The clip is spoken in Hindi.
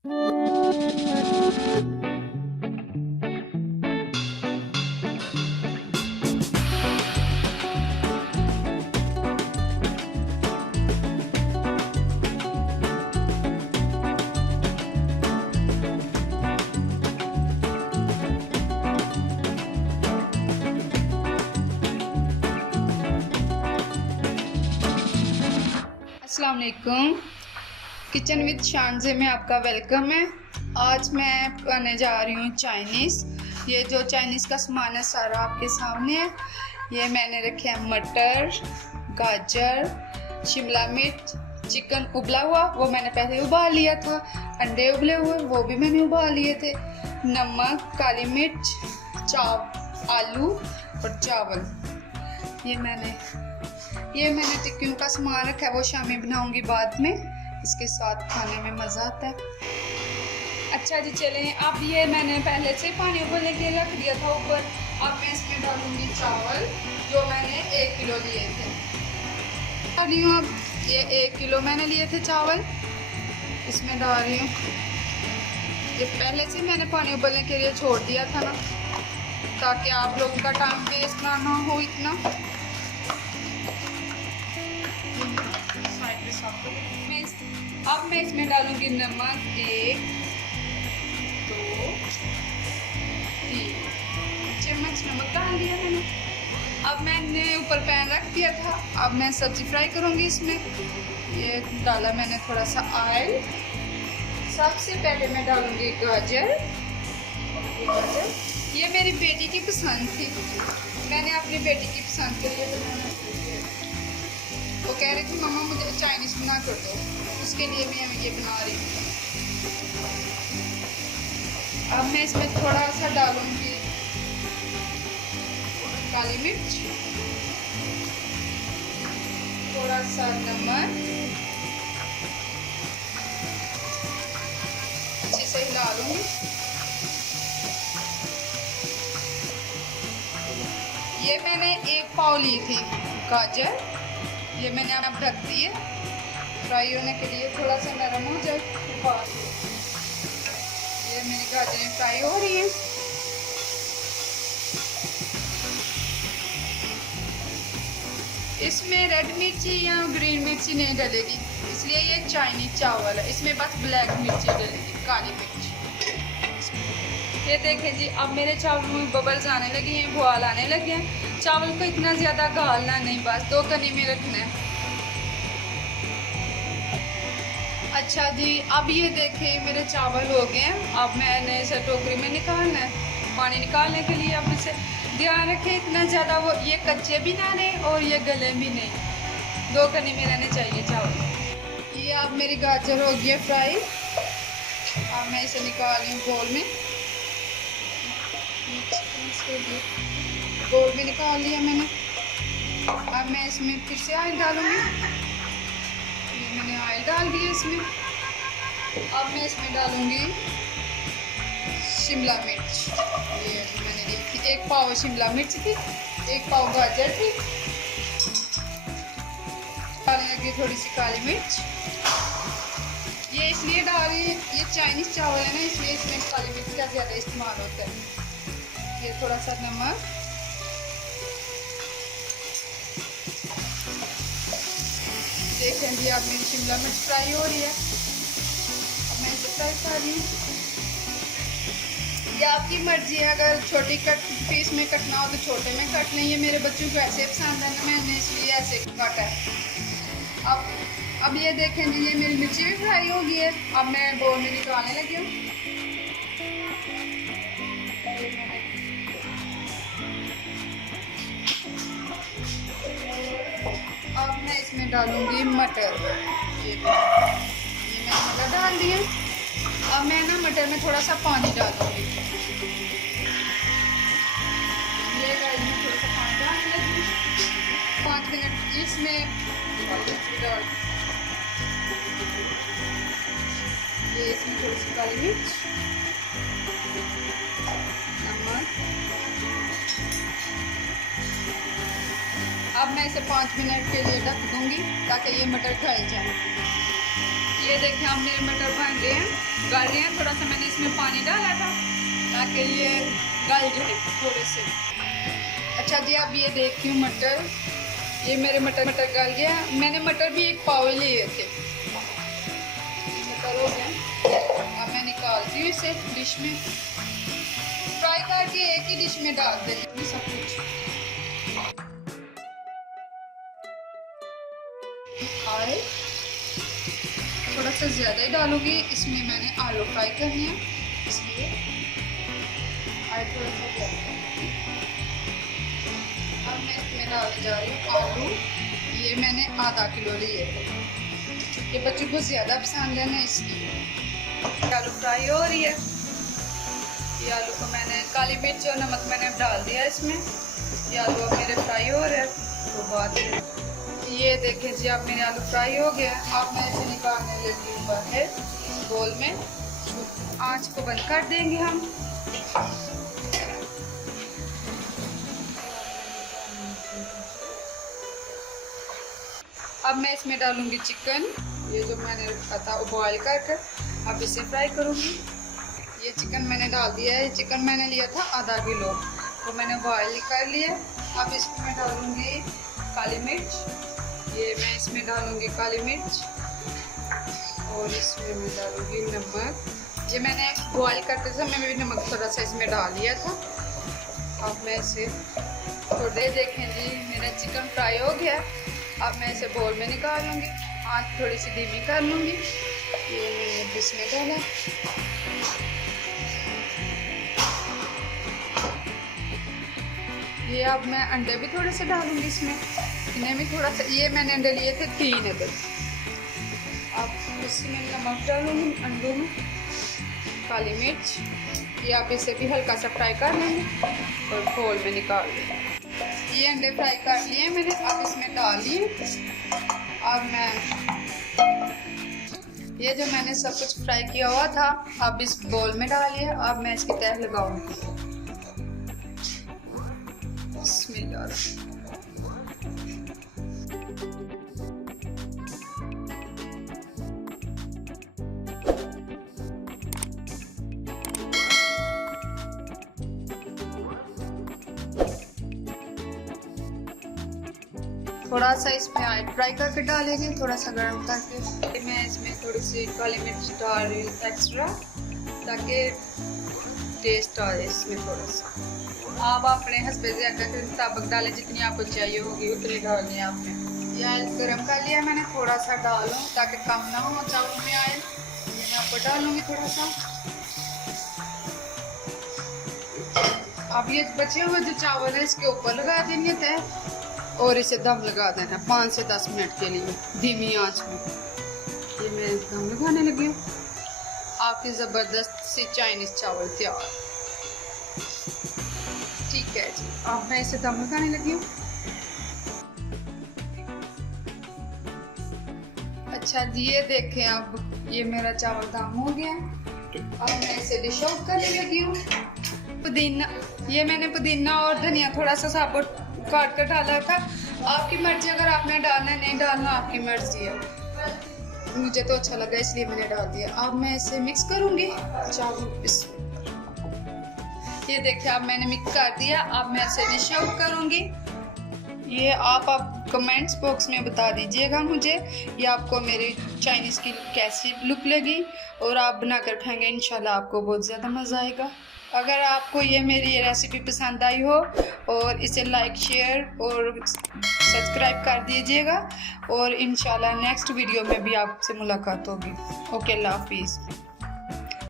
अस्सलाम वालेकुम। किचन विद शानज़े में आपका वेलकम है। आज मैं बनाने जा रही हूँ चाइनीज़। ये जो चाइनीज़ का सामान है सारा आपके सामने है। ये मैंने रखे हैं मटर, गाजर, शिमला मिर्च, चिकन उबला हुआ वो मैंने पहले उबाल लिया था, अंडे उबले हुए वो भी मैंने उबाल लिए थे, नमक, काली मिर्च, आलू और चावल। ये मैंने टिक्कियों का सामान रखा है, वो शामी बनाऊंगी बाद में। इसके साथ खाने में मज़ा आता है। अच्छा जी चलें, अब ये मैंने पहले से पानी उबलने के लिए रख दिया था ऊपर। अब मैं इसमें डालूंगी चावल जो मैंने 1 किलो लिए थे। डाल रही हूँ अब ये 1 किलो मैंने लिए थे चावल, इसमें डाल रही हूँ। ये पहले से मैंने पानी उबलने के लिए छोड़ दिया था ना, ताकि आप लोगों का टाइम वेस्ट ना हो इतना। अब मैं इसमें डालूंगी नमक 1, 2, 3 चम्मच नमक डाल दिया मैंने। अब मैंने ऊपर पैन रख दिया था, अब मैं सब्जी फ्राई करूंगी इसमें। ये डाला मैंने थोड़ा सा ऑयल। सबसे पहले मैं डालूंगी गाजर। ये मेरी बेटी की पसंद थी, मैंने अपनी बेटी की पसंद के लिए बनाना। वो कह रही थी मम्मा मुझे चाइनीज़ बना कर दो, उसके लिए मैं ये बना रही हूँ। अब मैं इसमें थोड़ा सा डालूंगी काली मिर्च, थोड़ा सा नमक, अच्छे से हिला लूंगी। ये मैंने 1 पाव ली थी गाजर, ये मैंने अब ढक दी है फ्राई होने के लिए, थोड़ा सा नरम हो जाए। ये मेरी गाजरें फ्राई हो रही हैं। इसमें रेड मिर्ची या ग्रीन मिर्ची नहीं डलेगी, इसलिए ये चाइनीज चावल है, इसमें बस ब्लैक मिर्ची डलेगी, काली मिर्च। ये देखें जी, अब मेरे चावल में बबल्स आने लगे हैं, बुआल आने लगे हैं। चावल को इतना ज़्यादा गालना नहीं, बस 2 कनी में रखना है। अच्छा जी, अब ये देखें मेरे चावल हो गए हैं। अब मैंने इसे टोकरी में निकालना है। पानी निकालने के लिए अब इसे ध्यान रखें इतना ज़्यादा वो ये कच्चे भी ना रहें और ये गले भी नहीं, 2 कनी में रहने चाहिए चावल। ये अब मेरी गाजर हो गई है फ्राई। अब मैं इसे निकाल रही हूँ बोल में। बोल में निकाल लिया मैंने। अब मैं इसमें फिर से ऑयल डालूंगी। ये मैंने ऑयल डाल दिया इसमें। अब मैं इसमें डालूंगी शिमला मिर्च। ये मैंने ली थी 1 पाव शिमला मिर्च थी, 1 पाव गाजर थी। डालने लगी थोड़ी सी काली मिर्च। ये इसलिए डाल रही है, ये चाइनीज़ चावल है ना, इसलिए इसमें काली मिर्च का ज़्यादा इस्तेमाल होता है। ये थोड़ा सा नमक, देखें जी अब मेरी शिमला मिर्च फ्राई हो रही है। अब मैं इसे फ्राई कर रही हूँ। ये आपकी मर्जी है, अगर छोटी पीस में कटना हो तो छोटे में कट लें। ये मेरे बच्चों को ऐसे पसंद है ना, मैंने इसलिए ऐसे काटा है। अब ये देखें जी, ये मेरी मिर्ची भी फ्राई हो गई है। अब मैं बोल में निकालने लगी हूँ। अब मैं इसमें डालूंगी मटर। ये मैंने मटर डाल दिए। अब मैं ना मटर में थोड़ा सा पानी डालूंगी। ये मैं थोड़ा सा पानी डालने लगी। 5 मिनट इसमें डाल, ये इसमें थोड़ी सी काली मिर्च, नमक। अब मैं इसे 5 मिनट के लिए ढक दूंगी ताकि ये मटर गल जाए। ये देखें अब मेरे मटर बन गए हैं। गल रहे हैं। थोड़ा सा मैंने इसमें पानी डाला था ताकि ये गल जाए थोड़े से। अच्छा जी, अब ये देखती हूँ मटर, ये मेरे मटर गल गया। मैंने मटर भी 1 पाव लिए थे। मटर हो गया, अब मैं निकालती हूँ इसे डिश में। फ्राई करके एक ही डिश में डाल देंगे सब कुछ। आए थोड़ा सा ज़्यादा ही डालूंगी, इसमें मैंने आलू फ्राई करने हैं इसलिए आए थोड़ा सा ज़्यादा। अब मैं इसमें डालने जा रही हूँ आलू। ये मैंने आधा किलो लिए थे, ये बच्चों को ज़्यादा पसंद है ना इसलिए। आलू फ्राई हो रही है। ये आलू को मैंने काली मिर्च और नमक मैंने डाल दिया इसमें। ये आलू अब मेरे फ्राई हो रहे हैं। तो बाद ये देखें जी, अब मेरे आलू फ्राई हो गया। अब मैं इसे निकालने लगी हूँ बाहर बोल में। आँच को बंद कर देंगे हम। अब मैं इसमें डालूंगी चिकन, ये जो मैंने रखा था बॉयल कर अब इसे फ्राई करूँगी। ये चिकन मैंने डाल दिया है। चिकन मैंने लिया था आधा किलो, तो मैंने बॉयल कर लिया। अब इसमें मैं डालूँगी काली मिर्च, ये मैं इसमें डालूँगी काली मिर्च, और इसमें मैं डालूँगी नमक। ये मैंने बॉयल करते समय मैं भी नमक थोड़ा सा इसमें डाल दिया था। अब मैं इसे थोड़े देखें जी, मेरा चिकन फ्राई हो गया। अब मैं इसे बोल में निकाल लूँगी, आँच थोड़ी सी धीमी कर लूँगी। ये मैंने इसमें डाला। ये अब मैं अंडे भी थोड़े से डालूँगी इसमें, इन्हें भी थोड़ा सा। ये मैंने अंडे लिए थे 3 अदद। अब इसमें नमक डालूँगी अंडों में, काली मिर्च। ये आप इसे भी हल्का सा फ्राई कर लेंगे और बोल में निकाल लेंगे। ये अंडे फ्राई कर लिए मैंने, अब इसमें डाल लिए। अब मैं ये जो मैंने सब कुछ फ्राई किया हुआ था अब इस बोल में डालिए। अब मैं इसकी तह लगाऊंगी। बिस्मिल्लाह। थोड़ा सा इसमें ऑयल फ्राई करके डालेंगे, थोड़ा सा गर्म करके। मैं इसमें थोड़ी सी काली मिर्च डाल रही हूँ एक्स्ट्रा, ताकि टेस्ट आ जाए इसमें थोड़ा सा। आप अपने हस्बे ज़ायक़ा के मुताबिक डालें, जितनी आपको चाहिए होगी उतनी डालनी है आपने। ये ऑयल गर्म कर लिया मैंने, थोड़ा सा डालूँ ताकि कम ना हो चावल में ऑयल। मैं आपको डालूँगी थोड़ा सा। अब ये बचे हुए जो चावल है इसके ऊपर लगा देंगे तय, और इसे दम लगा देना 5 से 10 मिनट के लिए धीमी आंच में। ये मैं दम लगाने लगी हूँ। आपकी ज़बरदस्त सी चाइनीज़ चावल तैयार। ठीक है जी, अब मैं इसे दम लगाने लगी हूँ। अच्छा जी, ये देखें, अब ये मेरा चावल दम हो गया। अब मैं इसे डिश आउट करने लगी हूँ। पुदीना, ये मैंने पुदीना और धनिया थोड़ा सा साबुत काट कर डाला था। आपकी मर्जी, अगर आपने डालना है नहीं डालना आपकी मर्जी है। मुझे तो अच्छा लगा इसलिए मैंने डाल दिया। अब मैं इसे मिक्स करूंगी चावल। ये देखिए, अब मैंने मिक्स कर दिया। अब मैं इसे डिश आउट करूंगी। ये आप कमेंट्स बॉक्स में बता दीजिएगा मुझे ये आपको मेरी चाइनीज़ की कैसी लुक लगी, और आप बनाकर खाएंगे इंशाल्लाह आपको बहुत ज़्यादा मज़ा आएगा। अगर आपको ये मेरी ये रेसिपी पसंद आई हो और इसे लाइक, शेयर और सब्सक्राइब कर दीजिएगा, और इंशाल्लाह नेक्स्ट वीडियो में भी आपसे मुलाकात होगी। ओके, अल्लाह हाफिज़।